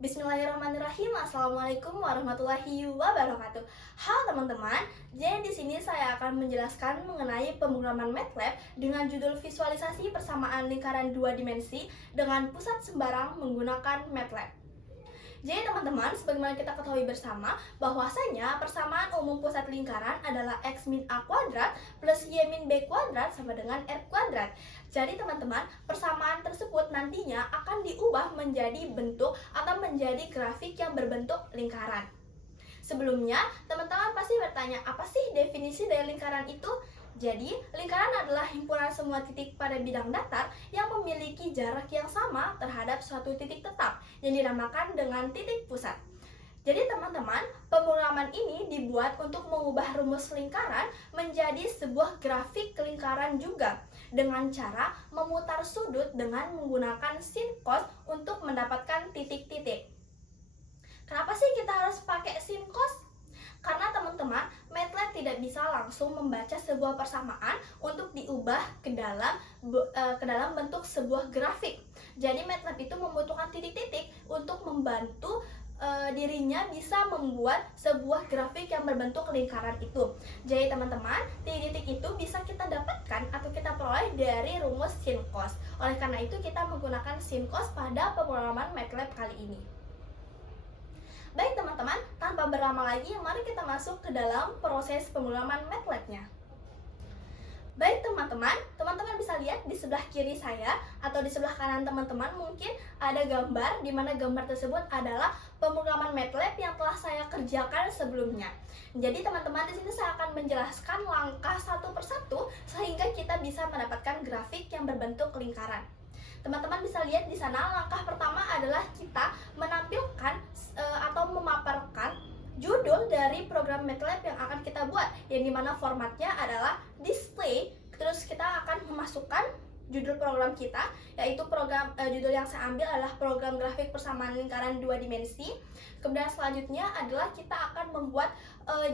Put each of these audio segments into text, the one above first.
Bismillahirrahmanirrahim. Assalamualaikum warahmatullahi wabarakatuh. Halo teman-teman, jadi di sini saya akan menjelaskan mengenai pemrograman MATLAB dengan judul visualisasi persamaan lingkaran dua dimensi dengan pusat sembarang menggunakan MATLAB. Jadi teman-teman, sebagaimana kita ketahui bersama bahwasanya persamaan umum pusat lingkaran adalah x min a kuadrat plus y min b kuadrat sama dengan r kuadrat. Jadi teman-teman, persamaan tersebut nantinya akan diubah menjadi bentuk atau menjadi grafik yang berbentuk lingkaran. Sebelumnya, teman-teman pasti bertanya, apa sih definisi dari lingkaran itu? Jadi, lingkaran adalah himpunan semua titik pada bidang datar yang memiliki jarak yang sama terhadap suatu titik tetap yang dinamakan dengan titik pusat. Jadi teman-teman, pemrograman ini dibuat untuk mengubah rumus lingkaran menjadi sebuah grafik lingkaran juga dengan cara memutar sudut dengan menggunakan sin cos untuk mendapatkan titik-titik. Kenapa sih kita harus pakai sin cos? Karena teman-teman, MATLAB tidak bisa langsung membaca sebuah persamaan untuk diubah ke dalam bentuk sebuah grafik. Jadi MATLAB itu membutuhkan titik-titik untuk membantu dirinya bisa membuat sebuah grafik yang berbentuk lingkaran itu. Jadi teman-teman, titik-titik itu bisa kita dapatkan atau kita peroleh dari rumus sin cos. Oleh karena itu kita menggunakan sin cos pada pemrograman MATLAB kali ini. Baik teman-teman, tanpa berlama lagi, mari kita masuk ke dalam proses pemrograman MATLAB-nya. Baik teman-teman bisa lihat di sebelah kiri saya atau di sebelah kanan teman-teman mungkin ada gambar, di mana gambar tersebut adalah pemrograman MATLAB yang telah saya kerjakan sebelumnya. Jadi teman-teman, di sini saya akan menjelaskan langkah satu persatu sehingga kita bisa mendapatkan grafik yang berbentuk lingkaran. Teman-teman bisa lihat di sana, langkah pertama adalah kita menampilkan atau memaparkan judul dari program MATLAB yang akan kita buat, yang dimana formatnya adalah display. Terus kita akan memasukkan judul program kita, yaitu judul yang saya ambil adalah program grafik persamaan lingkaran dua dimensi. Kemudian selanjutnya adalah kita akan membuat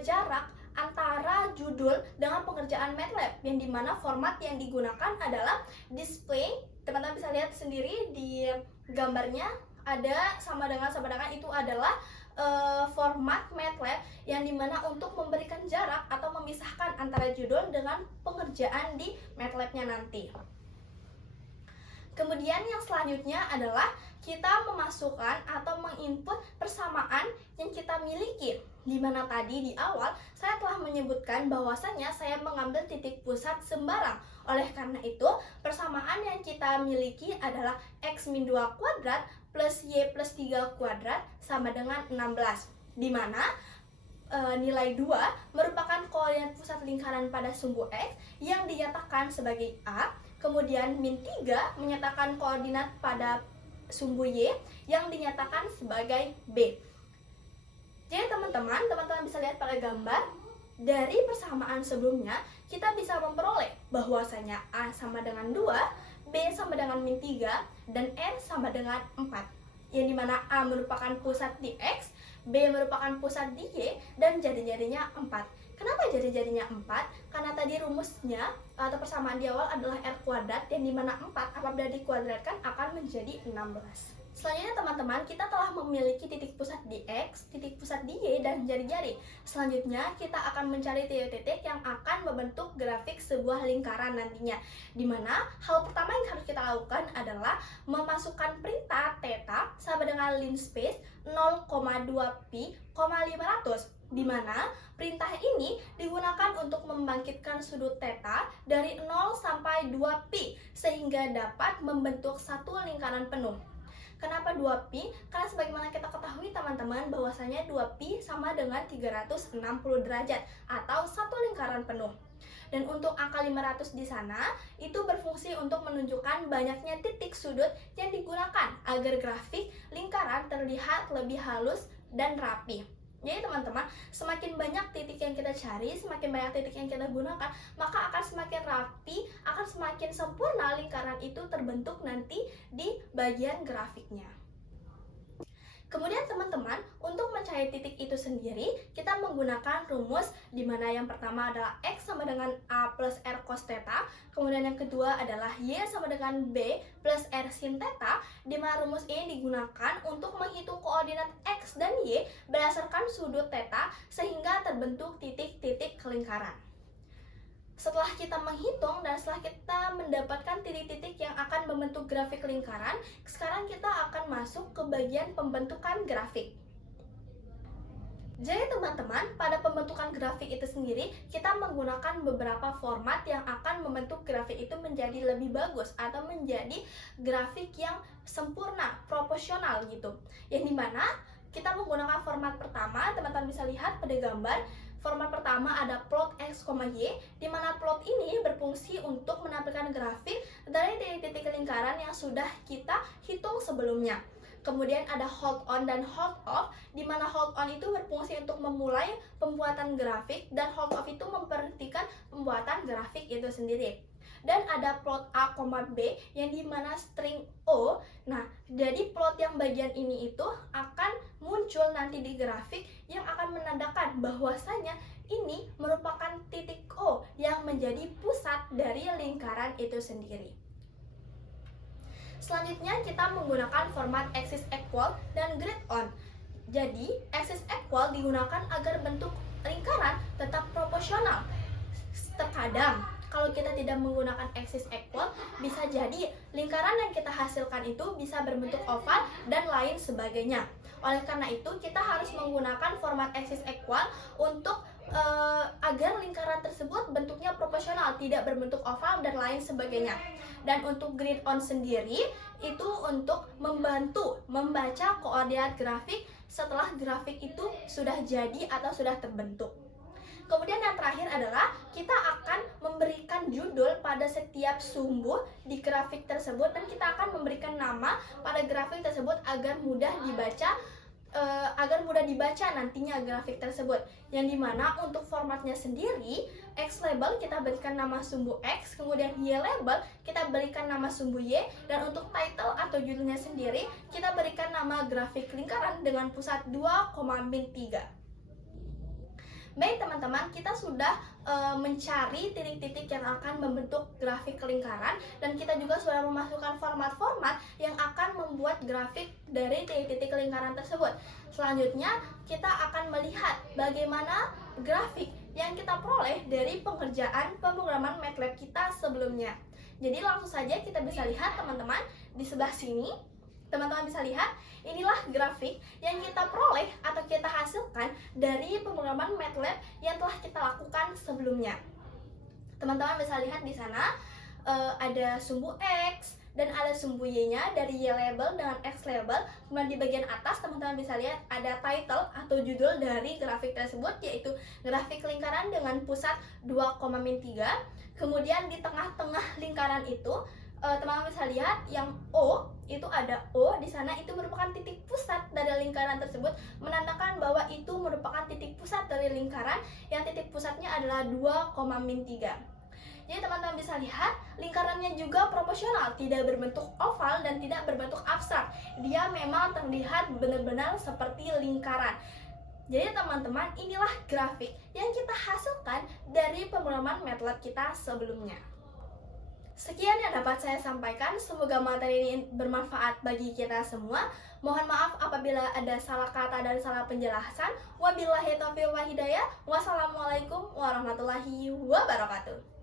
jarak antara judul dengan pengerjaan MATLAB, yang dimana format yang digunakan adalah display. Teman-teman bisa lihat sendiri di gambarnya ada sama dengan itu adalah format MATLAB yang dimana untuk memberikan jarak atau memisahkan antara judul dengan pengerjaan di MATLAB-nya nanti. Kemudian yang selanjutnya adalah kita memasukkan atau menginput persamaan yang kita miliki. Di mana tadi di awal saya telah menyebutkan bahwasanya saya mengambil titik pusat sembarang. Oleh karena itu, persamaan yang kita miliki adalah x min 2 kuadrat plus y plus 3 kuadrat sama dengan 16. Di mana nilai 2 merupakan koordinat pusat lingkaran pada sumbu x yang dinyatakan sebagai A. Kemudian min 3 menyatakan koordinat pada sumbu y yang dinyatakan sebagai B. Jadi teman-teman bisa lihat pada gambar dari persamaan sebelumnya kita bisa memperoleh bahwasanya A sama dengan 2, B sama dengan min 3, dan R sama dengan 4. Yang dimana A merupakan pusat di X, B merupakan pusat di Y, dan jari-jarinya 4. Kenapa jari-jarinya 4? Karena tadi rumusnya atau persamaan di awal adalah R kuadrat, yang dimana 4 apabila dikuadratkan akan menjadi 16. Selanjutnya teman-teman, kita telah memiliki titik pusat di X, titik pusat di Y, dan jari-jari. Selanjutnya kita akan mencari titik-titik yang akan membentuk grafik sebuah lingkaran nantinya. Dimana hal pertama yang harus kita lakukan adalah memasukkan perintah theta sama dengan linspace 0,2pi, 500. Dimana perintah ini digunakan untuk membangkitkan sudut theta dari 0 sampai 2pi sehingga dapat membentuk satu lingkaran penuh. Kenapa 2pi? Karena sebagaimana kita ketahui teman-teman bahwasanya 2pi sama dengan 360 derajat atau satu lingkaran penuh. Dan untuk angka 500 di sana itu berfungsi untuk menunjukkan banyaknya titik sudut yang digunakan agar grafik lingkaran terlihat lebih halus dan rapi. Jadi teman-teman, semakin banyak titik yang kita cari, semakin banyak titik yang kita gunakan, maka akan semakin rapi, akan semakin sempurna lingkaran itu terbentuk nanti di bagian grafiknya. Kemudian teman-teman, untuk mencari titik itu sendiri, kita menggunakan rumus di mana yang pertama adalah X sama dengan A plus R cos theta, kemudian yang kedua adalah Y sama dengan B plus R sin theta, di mana rumus ini digunakan untuk menghitung koordinat X dan Y berdasarkan sudut theta sehingga terbentuk titik-titik lingkaran. Setelah kita menghitung dan setelah kita mendapatkan titik-titik yang akan membentuk grafik lingkaran, sekarang kita akan masuk ke bagian pembentukan grafik. Jadi teman-teman, pada pembentukan grafik itu sendiri, kita menggunakan beberapa format yang akan membentuk grafik itu menjadi lebih bagus atau menjadi grafik yang sempurna, proporsional gitu. Yang dimana kita menggunakan format pertama, teman-teman bisa lihat pada gambar. Format pertama ada plot X, Y, di mana plot ini berfungsi untuk menampilkan grafik dari titik-titik lingkaran yang sudah kita hitung sebelumnya. Kemudian ada hold on dan hold off, di mana hold on itu berfungsi untuk memulai pembuatan grafik dan hold off itu memberhentikan pembuatan grafik itu sendiri. Dan ada plot A, B yang dimana string O. Nah, jadi plot yang bagian ini itu akan muncul nanti di grafik yang akan menandakan bahwasanya ini merupakan titik O yang menjadi pusat dari lingkaran itu sendiri. Selanjutnya kita menggunakan format axis equal dan grid on. Jadi, axis equal digunakan agar bentuk lingkaran tetap proporsional. Terkadang kalau kita tidak menggunakan axis equal, bisa jadi lingkaran yang kita hasilkan itu bisa berbentuk oval dan lain sebagainya. Oleh karena itu, kita harus menggunakan format axis equal untuk agar lingkaran tersebut bentuknya proporsional, tidak berbentuk oval dan lain sebagainya. Dan untuk grid on sendiri, itu untuk membantu membaca koordinat grafik setelah grafik itu sudah jadi atau sudah terbentuk. Kemudian yang terakhir adalah kita akan memberikan judul pada setiap sumbu di grafik tersebut dan kita akan memberikan nama pada grafik tersebut agar mudah dibaca nantinya grafik tersebut. Yang dimana untuk formatnya sendiri, X label kita berikan nama sumbu X, kemudian Y label kita berikan nama sumbu Y, dan untuk title atau judulnya sendiri kita berikan nama grafik lingkaran dengan pusat 2,-3. Baik teman-teman, kita sudah mencari titik-titik yang akan membentuk grafik lingkaran dan kita juga sudah memasukkan format-format yang akan membuat grafik dari titik-titik lingkaran tersebut. Selanjutnya, kita akan melihat bagaimana grafik yang kita peroleh dari pengerjaan pemrograman MATLAB kita sebelumnya. Jadi langsung saja kita bisa lihat teman-teman di sebelah sini. Teman-teman bisa lihat, inilah grafik yang kita peroleh atau kita hasilkan dari pemrograman MATLAB yang telah kita lakukan sebelumnya. Teman-teman bisa lihat di sana ada sumbu X dan ada sumbu Y-nya dari Y label dengan X label. Kemudian di bagian atas teman-teman bisa lihat ada title atau judul dari grafik tersebut, yaitu grafik lingkaran dengan pusat 2,-3. Kemudian di tengah-tengah lingkaran itu teman-teman bisa lihat yang O, itu ada O di sana, itu merupakan titik pusat dari lingkaran tersebut, menandakan bahwa itu merupakan titik pusat dari lingkaran yang titik pusatnya adalah 2,-3. Jadi teman-teman bisa lihat lingkarannya juga proporsional, tidak berbentuk oval dan tidak berbentuk abstrak. Dia memang terlihat benar-benar seperti lingkaran. Jadi teman-teman, inilah grafik yang kita hasilkan dari pemrograman MATLAB kita sebelumnya. Sekian yang dapat saya sampaikan, semoga materi ini bermanfaat bagi kita semua. Mohon maaf apabila ada salah kata dan salah penjelasan. Wabillahi taufiq wal hidayah. Wassalamualaikum warahmatullahi wabarakatuh.